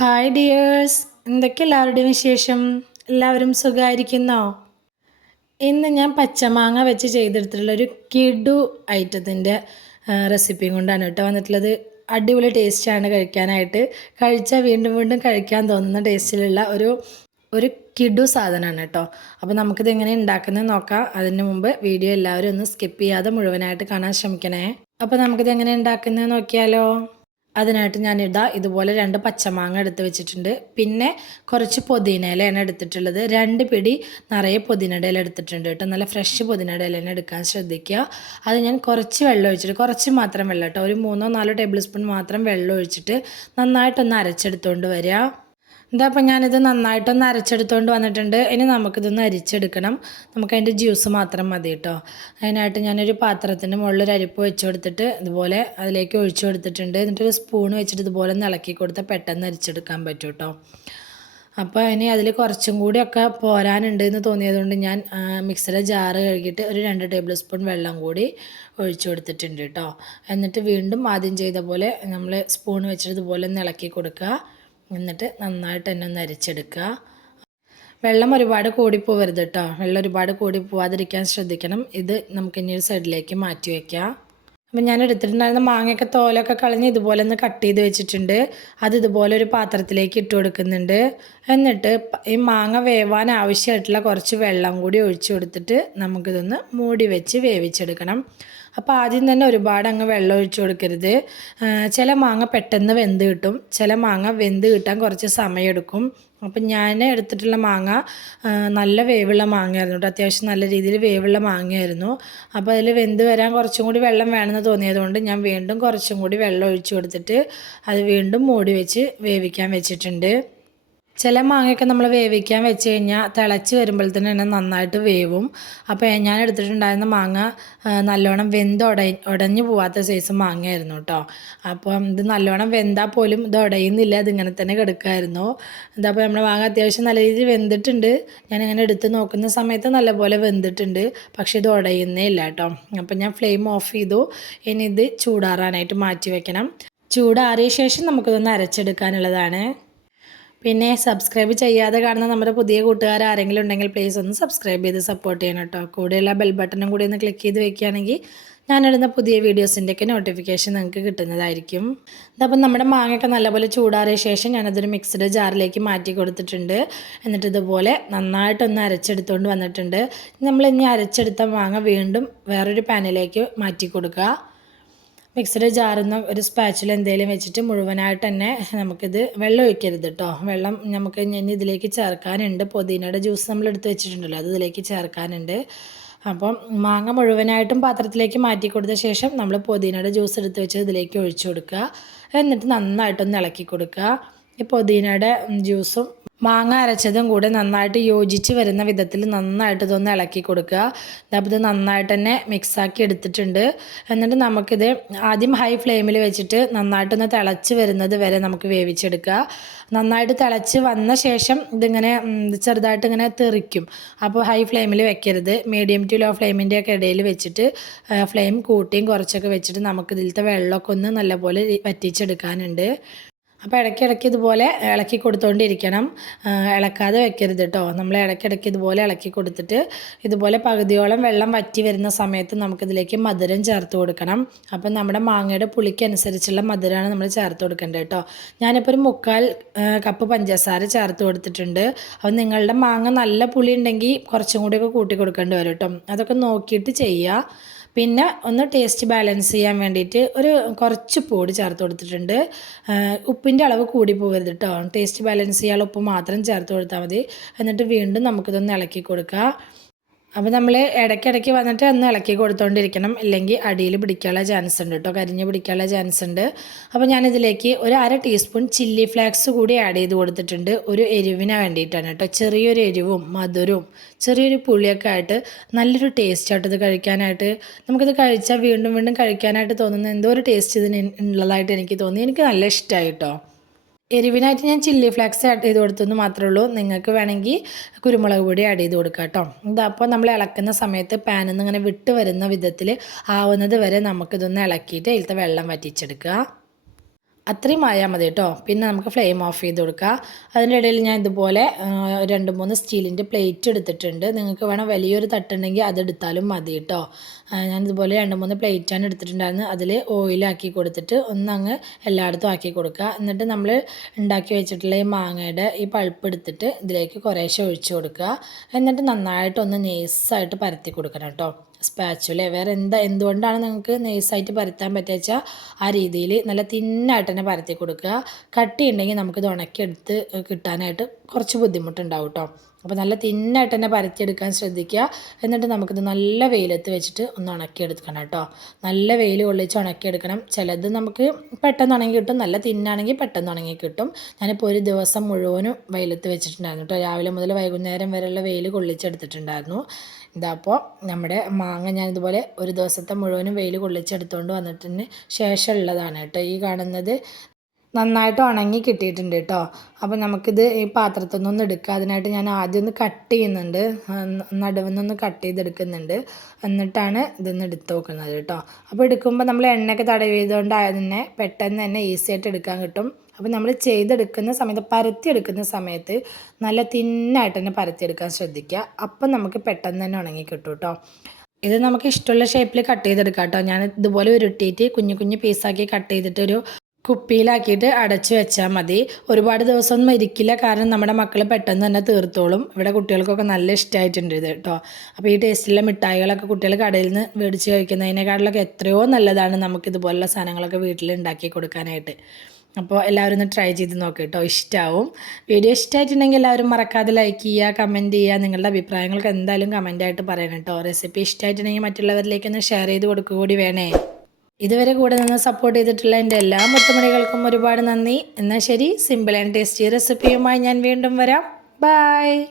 Hi dears എന്തൊക്കെ എല്ലാവരുടെയും വിശേഷം? എല്ലാവരും സുഖമായിരിക്കുന്നോ ഇന്ന് ഞാൻ പച്ചമാങ്ങ വെച്ച് ചെയ്തെടുത്തിട്ടുള്ള ഒരു കിഡു ഐറ്റത്തിന്റെ റെസിപ്പി കൊണ്ടാണ് കേട്ടോ വന്നിട്ടുള്ളത്. അടിപൊളി ടേസ്റ്റാണ് കഴിക്കാനായിട്ട്. കഴിച്ചാൽ വീണ്ടും വീണ്ടും കഴിക്കാൻ തോന്നുന്ന ടേസ്റ്റിലുള്ള ഒരു ഒരു കിഡു സാധനമാണ് കേട്ടോ. അപ്പോൾ നമുക്കിത് എങ്ങനെ ഉണ്ടാക്കുന്നത് നോക്കാം. അതിന് മുമ്പ് വീഡിയോ എല്ലാവരും ഒന്ന് സ്കിപ്പ് ചെയ്യാതെ മുഴുവനായിട്ട് കാണാൻ ശ്രമിക്കണേ. അപ്പോൾ നമുക്കിത് എങ്ങനെ ഉണ്ടാക്കുന്നത് നോക്കിയാലോ. അതിനായിട്ട് ഞാൻ ഞാനിതാ ഇതുപോലെ രണ്ട് പച്ചമാങ്ങ എടുത്ത് വെച്ചിട്ടുണ്ട്. പിന്നെ കുറച്ച് പുതിന ഇലയാണ് എടുത്തിട്ടുള്ളത്. രണ്ട് പിടി നിറയെ പുതിനയുടെ ഇല എടുത്തിട്ടുണ്ട് കേട്ടോ. നല്ല ഫ്രഷ് പുതിനയുടെ ഇല തന്നെ എടുക്കാൻ ശ്രദ്ധിക്കുക. അത് ഞാൻ കുറച്ച് വെള്ളം ഒഴിച്ചിട്ട് കുറച്ച് മാത്രം വെള്ളം കേട്ടോ. ഒരു മൂന്നോ നാലോ ടേബിൾ സ്പൂൺ മാത്രം വെള്ളം ഒഴിച്ചിട്ട് നന്നായിട്ടൊന്ന് അരച്ചെടുത്തുകൊണ്ട് വരിക അപ്പം ഞാനിത് നന്നായിട്ടൊന്ന് അരച്ചെടുത്തുകൊണ്ട് വന്നിട്ടുണ്ട്. ഇനി നമുക്കിതൊന്ന് അരിച്ചെടുക്കണം. നമുക്ക് അതിന്റെ ജ്യൂസ് മാത്രം മതി കേട്ടോ അതിനായിട്ട് ഞാനൊരു പാത്രത്തിന്റെ മുകളിൽ ഒരു അരിപ്പ് വെച്ച് കൊടുത്തിട്ട് ഇതുപോലെ അതിലേക്ക് ഒഴിച്ചു കൊടുത്തിട്ടുണ്ട്. എന്നിട്ടൊരു സ്പൂൺ വെച്ചിട്ട് ഇതുപോലെ ഒന്ന് ഇളക്കി കൊടുത്താൽ പെട്ടെന്ന് അരിച്ചെടുക്കാൻ പറ്റും കേട്ടോ അപ്പോൾ ഇനി അതിൽ കുറച്ചും കൂടിയൊക്കെ പോരാനുണ്ട് എന്ന് തോന്നിയതുകൊണ്ട് ഞാൻ മിക്സിയുടെ ജാറ് കഴുകിയിട്ട് ഒരു രണ്ട് ടേബിൾ സ്പൂൺ വെള്ളം കൂടി ഒഴിച്ചു കൊടുത്തിട്ടുണ്ട് കേട്ടോ എന്നിട്ട് വീണ്ടും ആദ്യം ചെയ്ത പോലെ നമ്മൾ സ്പൂൺ വെച്ചിട്ട് ഇതുപോലെ ഒന്ന് ഇളക്കി കൊടുക്കുക. എന്നിട്ട് നന്നായിട്ട് തന്നെ ഒന്ന് അരിച്ചെടുക്കുക. വെള്ളം ഒരുപാട് കൂടിപ്പോവരുത് കേട്ടോ വെള്ളം ഒരുപാട് കൂടി പോവാതിരിക്കാൻ ശ്രദ്ധിക്കണം. ഇത് നമുക്ക് ഇനി ഒരു സൈഡിലേക്ക് മാറ്റി വയ്ക്കാം അപ്പം ഞാൻ എടുത്തിട്ടുണ്ടായിരുന്ന മാങ്ങയൊക്കെ തോലൊക്കെ കളഞ്ഞ് ഇതുപോലെ ഒന്ന് കട്ട് ചെയ്ത് വെച്ചിട്ടുണ്ട്. അത് ഇതുപോലെ ഒരു പാത്രത്തിലേക്ക് ഇട്ട് കൊടുക്കുന്നുണ്ട്. എന്നിട്ട് ഈ മാങ്ങ വേവാൻ ആവശ്യമായിട്ടുള്ള കുറച്ച് വെള്ളം കൂടി ഒഴിച്ചു കൊടുത്തിട്ട് നമുക്കിതൊന്ന് മൂടി വെച്ച് വേവിച്ചെടുക്കണം. അപ്പോൾ ആദ്യം തന്നെ ഒരുപാട് അങ്ങ് വെള്ളം ഒഴിച്ച് കൊടുക്കരുത്. ചില മാങ്ങ പെട്ടെന്ന് വെന്ത് കിട്ടും. ചില മാങ്ങ വെന്ത് കിട്ടാൻ കുറച്ച് സമയമെടുക്കും. അപ്പം ഞാൻ എടുത്തിട്ടുള്ള മാങ്ങ നല്ല വേവുള്ള മാങ്ങയായിരുന്നു കേട്ടോ. അത്യാവശ്യം നല്ല രീതിയിൽ വേവുള്ള മാങ്ങയായിരുന്നു. അപ്പോൾ അതിൽ വെന്ത് വരാൻ കുറച്ചും കൂടി വെള്ളം വേണമെന്ന് തോന്നിയതുകൊണ്ട് ഞാൻ വീണ്ടും കുറച്ചും കൂടി വെള്ളം ഒഴിച്ചു കൊടുത്തിട്ട് അത് വീണ്ടും മൂടി വെച്ച് വേവിക്കാൻ വെച്ചിട്ടുണ്ട്. ചില മാങ്ങയൊക്കെ നമ്മൾ വേവിക്കാൻ വെച്ച് കഴിഞ്ഞാൽ തിളച്ച് വരുമ്പോഴത്തേന് തന്നെ നന്നായിട്ട് വേവും. അപ്പോൾ ഞാൻ എടുത്തിട്ടുണ്ടായിരുന്ന മാങ്ങ നല്ലോണം വെന്ത് ഉട ഉടഞ്ഞു പോവാത്ത സൈസ് മാങ്ങയായിരുന്നു കേട്ടോ അപ്പം ഇത് നല്ലോണം വെന്താൽ പോലും ഇത് ഉടയുന്നില്ല ഇതിങ്ങനെ തന്നെ കിടക്കുമായിരുന്നു ഇതപ്പോൾ നമ്മുടെ മാങ്ങ അത്യാവശ്യം നല്ല രീതിയിൽ വെന്തിട്ടുണ്ട്. ഞാനിങ്ങനെ എടുത്ത് നോക്കുന്ന സമയത്ത് നല്ലപോലെ വെന്തിട്ടുണ്ട് പക്ഷേ ഇത് ഉടയുന്നേ ഇല്ല കേട്ടോ അപ്പം ഞാൻ ഫ്ലെയിം ഓഫ് ചെയ്തു. ഇനി ഇത് ചൂടാറാനായിട്ട് മാറ്റി വെക്കണം. ചൂടാറിയ ശേഷം നമുക്കിതൊന്ന് അരച്ചെടുക്കാനുള്ളതാണ്. പിന്നെ സബ്സ്ക്രൈബ് ചെയ്യാതെ കാണുന്ന നമ്മുടെ പുതിയ കൂട്ടുകാർ ആരെങ്കിലും ഉണ്ടെങ്കിൽ പ്ലീസ് ഒന്ന് സബ്സ്ക്രൈബ് ചെയ്ത് സപ്പോർട്ട് ചെയ്യണം കേട്ടോ. കൂടെയുള്ള ബെൽ ബട്ടണും കൂടി ഒന്ന് ക്ലിക്ക് ചെയ്ത് വെക്കുകയാണെങ്കിൽ ഞാനിടുന്ന പുതിയ വീഡിയോസിന്റെയൊക്കെ നോട്ടിഫിക്കേഷൻ നിങ്ങൾക്ക് കിട്ടുന്നതായിരിക്കും. അതപ്പം നമ്മുടെ മാങ്ങയൊക്കെ നല്ലപോലെ ചൂടാറിയ ശേഷം ഞാനതൊരു മിക്സ്ഡ് ജാറിലേക്ക് മാറ്റി കൊടുത്തിട്ടുണ്ട്. എന്നിട്ട് ഇതുപോലെ നന്നായിട്ടൊന്ന് അരച്ചെടുത്തുകൊണ്ട് വന്നിട്ടുണ്ട്. നമ്മൾ ഇനി അരച്ചെടുത്ത മാങ്ങ വീണ്ടും വേറൊരു പാനിലേക്ക് മാറ്റി കൊടുക്കുക. മിക്സിയുടെ ജാറുന്ന ഒരു സ്പാച്ചിൽ എന്തെങ്കിലും വെച്ചിട്ട് മുഴുവനായിട്ട് തന്നെ നമുക്കിത് വെള്ളം ഒഴിക്കരുത് കേട്ടോ വെള്ളം നമുക്ക് ഇനി ഇതിലേക്ക് ചേർക്കാനുണ്ട്. പുതിനയുടെ ജ്യൂസ് നമ്മൾ എടുത്ത് വെച്ചിട്ടുണ്ടല്ലോ അത് ഇതിലേക്ക് ചേർക്കാനുണ്ട്. അപ്പം മാങ്ങ മുഴുവനായിട്ടും പാത്രത്തിലേക്ക് മാറ്റി കൊടുത്ത ശേഷം നമ്മൾ പുതിനയുടെ ജ്യൂസ് എടുത്ത് വെച്ച് ഇതിലേക്ക് ഒഴിച്ചു കൊടുക്കുക. എന്നിട്ട് നന്നായിട്ടൊന്ന് ഇളക്കി കൊടുക്കുക. ഈ പുതിനയുടെ ജ്യൂസും മാങ്ങ അരച്ചതും കൂടെ നന്നായിട്ട് യോജിച്ച് വരുന്ന വിധത്തിൽ നന്നായിട്ട് ഇതൊന്ന് ഇളക്കി കൊടുക്കുക. അപ്പോൾ ഇത് നന്നായിട്ട് തന്നെ മിക്സാക്കി എടുത്തിട്ടുണ്ട്. എന്നിട്ട് നമുക്കിത് ആദ്യം ഹൈ ഫ്ലെയിമിൽ വെച്ചിട്ട് നന്നായിട്ടൊന്ന് തിളച്ച് വരുന്നത് വരെ നമുക്ക് വേവിച്ചെടുക്കുക. നന്നായിട്ട് തിളച്ച് വന്ന ശേഷം ഇതിങ്ങനെ ചെറുതായിട്ട് ഇങ്ങനെ തെറിക്കും. അപ്പോൾ ഹൈ ഫ്ലെയിമിൽ വെക്കരുത്. മീഡിയം ടു ലോ ഫ്ലെയിമിന്റെ ഒക്കെ ഇടയിൽ വെച്ചിട്ട് ഫ്ലെയിം കൂട്ടിയും കുറച്ചൊക്കെ വെച്ചിട്ട് നമുക്ക് ഇതിലത്തെ വെള്ളമൊക്കെ ഒന്ന് നല്ലപോലെ വറ്റിച്ചെടുക്കാനുണ്ട്. അപ്പോൾ ഇടയ്ക്കിടയ്ക്ക് ഇതുപോലെ ഇളക്കി കൊടുത്തുകൊണ്ടിരിക്കണം ഇളക്കാതെ വെക്കരുത് കേട്ടോ നമ്മൾ ഇടയ്ക്കിടയ്ക്ക് ഇതുപോലെ ഇളക്കി കൊടുത്തിട്ട് ഇതുപോലെ പകുതിയോളം വെള്ളം വറ്റി വരുന്ന സമയത്ത് നമുക്കിതിലേക്ക് മധുരം ചേർത്ത് കൊടുക്കണം. അപ്പം നമ്മുടെ മാങ്ങയുടെ പുളിക്കനുസരിച്ചുള്ള മധുരമാണ് നമ്മൾ ചേർത്ത് കൊടുക്കേണ്ടത് കേട്ടോ ഞാനിപ്പോൾ ഒരു മുക്കാൽ കപ്പ് പഞ്ചസാര ചേർത്ത് കൊടുത്തിട്ടുണ്ട്. അപ്പം നിങ്ങളുടെ മാങ്ങ നല്ല പുളി ഉണ്ടെങ്കിൽ കുറച്ചും കൂടിയൊക്കെ കൂട്ടി കൊടുക്കേണ്ടി വരും കേട്ടോ അതൊക്കെ നോക്കിയിട്ട് ചെയ്യുക. പിന്നെ ഒന്ന് ടേസ്റ്റ് ബാലൻസ് ചെയ്യാൻ വേണ്ടിയിട്ട് ഒരു കുറച്ച് പൊടി ചേർത്ത് കൊടുത്തിട്ടുണ്ട്. ഉപ്പിന്റെ അളവ് കൂടി പോകരുത് കേട്ടോ ടേസ്റ്റ് ബാലൻസ് ചെയ്യാനുള്ള ഉപ്പ് മാത്രം ചേർത്ത് കൊടുത്താൽ മതി. എന്നിട്ട് വീണ്ടും നമുക്കിതൊന്ന് ഇളക്കി കൊടുക്കുക അപ്പോൾ നമ്മൾ ഇടയ്ക്കിടയ്ക്ക് വന്നിട്ട് ഒന്ന് ഇളക്കി കൊടുത്തുകൊണ്ടിരിക്കണം ഇല്ലെങ്കിൽ അടിയിൽ പിടിക്കാനുള്ള ചാൻസ് ഉണ്ട് കേട്ടോ കരിഞ്ഞ് പിടിക്കാനുള്ള ചാൻസ് ഉണ്ട്. അപ്പോൾ ഞാനിതിലേക്ക് ഒരു അര ടീസ്പൂൺ ചില്ലി ഫ്ലാക്സ് കൂടി ആഡ് ചെയ്ത് കൊടുത്തിട്ടുണ്ട്. ഒരു എരിവിന് വേണ്ടിയിട്ടാണ് കേട്ടോ ചെറിയൊരു എരിവും മധുരവും ചെറിയൊരു പുളിയൊക്കെ ആയിട്ട് നല്ലൊരു ടേസ്റ്റ് ആയിട്ട് ഇത് കഴിക്കാനായിട്ട്. നമുക്കിത് കഴിച്ചാൽ വീണ്ടും വീണ്ടും കഴിക്കാനായിട്ട് തോന്നുന്ന എന്തോ ഒരു ടേസ്റ്റ് ഇതിന് ഉള്ളതായിട്ട് എനിക്ക് തോന്നി. എനിക്ക് നല്ല ഇഷ്ടമായി കേട്ടോ എരിവിനായിട്ട് ഞാൻ ചില്ലി ഫ്ലേക്സ് ആഡ് ചെയ്ത് കൊടുത്തെന്ന് മാത്രമേ ഉള്ളൂ. നിങ്ങൾക്ക് വേണമെങ്കിൽ കുരുമുളക് പൊടി ആഡ് ചെയ്ത് കൊടുക്കാം കേട്ടോ. ഇതപ്പോൾ നമ്മൾ ഇളക്കുന്ന സമയത്ത് പാനിൽ നിന്ന് ഇങ്ങനെ വിട്ട് വരുന്ന വിധത്തിൽ ആവുന്നത് വരെ നമുക്കിതൊന്ന് ഇളക്കിയിട്ട് ഇതിലത്തെ വെള്ളം വറ്റിച്ചെടുക്കുക. അത്രയും ആയാൽ മതി കേട്ടോ. പിന്നെ നമുക്ക് ഫ്ലെയിം ഓഫ് ചെയ്ത് കൊടുക്കുക അതിന്റെ ഇടയിൽ ഞാൻ ഇതുപോലെ രണ്ട് മൂന്ന് സ്റ്റീലിന്റെ പ്ലേറ്റ് എടുത്തിട്ടുണ്ട്. നിങ്ങൾക്ക് വേണം വലിയൊരു തട്ടുണ്ടെങ്കിൽ അതെടുത്താലും മതി കേട്ടോ. ഞാൻ ഇതുപോലെ രണ്ട് മൂന്ന് പ്ലേറ്റാണ് എടുത്തിട്ടുണ്ടായിരുന്നു അതിൽ ഓയിലാക്കി കൊടുത്തിട്ട് ഒന്നങ്ങ് എല്ലായിടത്തും ആക്കി കൊടുക്കുക. എന്നിട്ട് നമ്മൾ ഉണ്ടാക്കി വെച്ചിട്ടുള്ള ഈ മാങ്ങയുടെ ഈ പൾപ്പ് എടുത്തിട്ട് ഇതിലേക്ക് കുറേശ്ശെ ഒഴിച്ചു കൊടുക്കുക. എന്നിട്ട് നന്നായിട്ടൊന്ന് നെയ്സായിട്ട് പരത്തി കൊടുക്കണം കേട്ടോ. സ്പാച്ചുല വേറെ എന്താ എന്തുകൊണ്ടാണ് നിങ്ങൾക്ക് നൈസായിട്ട് പരത്താൻ പറ്റുക ആ രീതിയിൽ നല്ല തിന്നായിട്ട് തന്നെ പരത്തി കൊടുക്കുക. കട്ടിയുണ്ടെങ്കിൽ നമുക്കിത് ഉണക്കിയെടുത്ത് കിട്ടാനായിട്ട് കുറച്ച് ബുദ്ധിമുട്ടുണ്ടാവും കേട്ടോ അപ്പോൾ നല്ല തിന്നായിട്ട് തന്നെ പരത്തിയെടുക്കാൻ ശ്രദ്ധിക്കുക. എന്നിട്ട് നമുക്കിത് നല്ല വെയിലത്ത് വെച്ചിട്ട് ഒന്ന് ഉണക്കിയെടുക്കണം കേട്ടോ. നല്ല വെയിൽ കൊള്ളിച്ച് ഉണക്കിയെടുക്കണം. ചിലത് നമുക്ക് പെട്ടെന്ന് ഉണങ്ങി കിട്ടും നല്ല തിന്നാണെങ്കിൽ പെട്ടെന്ന് ഉണങ്ങി കിട്ടും. ഞാനിപ്പോൾ ഒരു ദിവസം മുഴുവനും വെയിലത്ത് വെച്ചിട്ടുണ്ടായിരുന്നു കേട്ടോ. രാവിലെ മുതൽ വൈകുന്നേരം വരെയുള്ള വെയിൽ കൊള്ളിച്ചെടുത്തിട്ടുണ്ടായിരുന്നു. ഇതപ്പോൾ നമ്മുടെ മാങ്ങ ഞാൻ ഇതുപോലെ ഒരു ദിവസത്തെ മുഴുവനും വെയിൽ കൊള്ളിച്ചെടുത്തുകൊണ്ട് വന്നിട്ടിന് ശേഷമുള്ളതാണ് കേട്ടോ ഈ കാണുന്നത്. നന്നായിട്ട് ഉണങ്ങി കിട്ടിയിട്ടുണ്ട് കേട്ടോ അപ്പോൾ നമുക്കിത് ഈ പാത്രത്തിൽ നിന്നൊന്ന് എടുക്കുക. അതിനായിട്ട് ഞാൻ ആദ്യം ഒന്ന് കട്ട് ചെയ്യുന്നുണ്ട്. നടുവിൽ കട്ട് ചെയ്തെടുക്കുന്നുണ്ട്. എന്നിട്ടാണ് ഇതൊന്ന് എടുത്ത് നോക്കുന്നത് കേട്ടോ അപ്പോൾ എടുക്കുമ്പോൾ നമ്മൾ എണ്ണയൊക്കെ തടവിയതുകൊണ്ട് തന്നെ പെട്ടെന്ന് തന്നെ ഈസി ആയിട്ട് എടുക്കാൻ കിട്ടും. അപ്പോൾ നമ്മൾ ചെയ്തെടുക്കുന്ന സമയത്ത് പരത്തി എടുക്കുന്ന സമയത്ത് നല്ല തിന്നായിട്ട് തന്നെ പരത്തിയെടുക്കാൻ ശ്രദ്ധിക്കുക. അപ്പം നമുക്ക് പെട്ടെന്ന് തന്നെ ഉണങ്ങി കിട്ടും കേട്ടോ ഇത് നമുക്ക് ഇഷ്ടമുള്ള ഷേപ്പിൽ കട്ട് ചെയ്തെടുക്കാം കേട്ടോ ഞാൻ ഇതുപോലെ ഉരുട്ടിയിട്ട് കുഞ്ഞു കുഞ്ഞു പീസാക്കി കട്ട് ചെയ്തിട്ട് ഒരു കുപ്പിയിലാക്കിയിട്ട് അടച്ചു വെച്ചാൽ മതി. ഒരുപാട് ദിവസമൊന്നും ഇരിക്കില്ല. കാരണം നമ്മുടെ മക്കൾ പെട്ടെന്ന് തന്നെ തീർത്തോളും. ഇവിടെ കുട്ടികൾക്കൊക്കെ നല്ല ഇഷ്ടമായിട്ടുണ്ട് ഇത് കേട്ടോ. അപ്പോൾ ഈ ടേസ്റ്റിലെ മിഠായികളൊക്കെ കുട്ടികൾ കടയിൽ നിന്ന് മേടിച്ച് കഴിക്കുന്നതിനേക്കാളിലൊക്കെ എത്രയോ നല്ലതാണ് നമുക്ക് ഇതുപോലുള്ള സാധനങ്ങളൊക്കെ വീട്ടിൽ ഉണ്ടാക്കി കൊടുക്കാനായിട്ട്. അപ്പോൾ എല്ലാവരും ഒന്ന് ട്രൈ ചെയ്ത് നോക്കുക കേട്ടോ. ഇഷ്ടമാവും വീഡിയോ ഇഷ്ടമായിട്ടുണ്ടെങ്കിൽ എല്ലാവരും മറക്കാതെ ലൈക്ക് ചെയ്യുക കമന്റ് ചെയ്യുക. നിങ്ങളുടെ അഭിപ്രായങ്ങൾക്ക് എന്തായാലും കമന്റായിട്ട് പറയണം കേട്ടോ. റെസിപ്പി ഇഷ്ടമായിട്ടുണ്ടെങ്കിൽ മറ്റുള്ളവരിലേക്ക് ഒന്ന് ഷെയർ ചെയ്ത് കൊടുക്കുക കൂടി വേണേ. ഇതുവരെ കൂടെ നിന്ന് സപ്പോർട്ട് ചെയ്തിട്ടുള്ള എന്റെ എല്ലാ മുത്തുമണികൾക്കും ഒരുപാട് നന്ദി. എന്നാൽ ശരി സിമ്പിൾ ആൻഡ് ടേസ്റ്റി റെസിപ്പിയുമായി ഞാൻ വീണ്ടും വരാം. ബൈ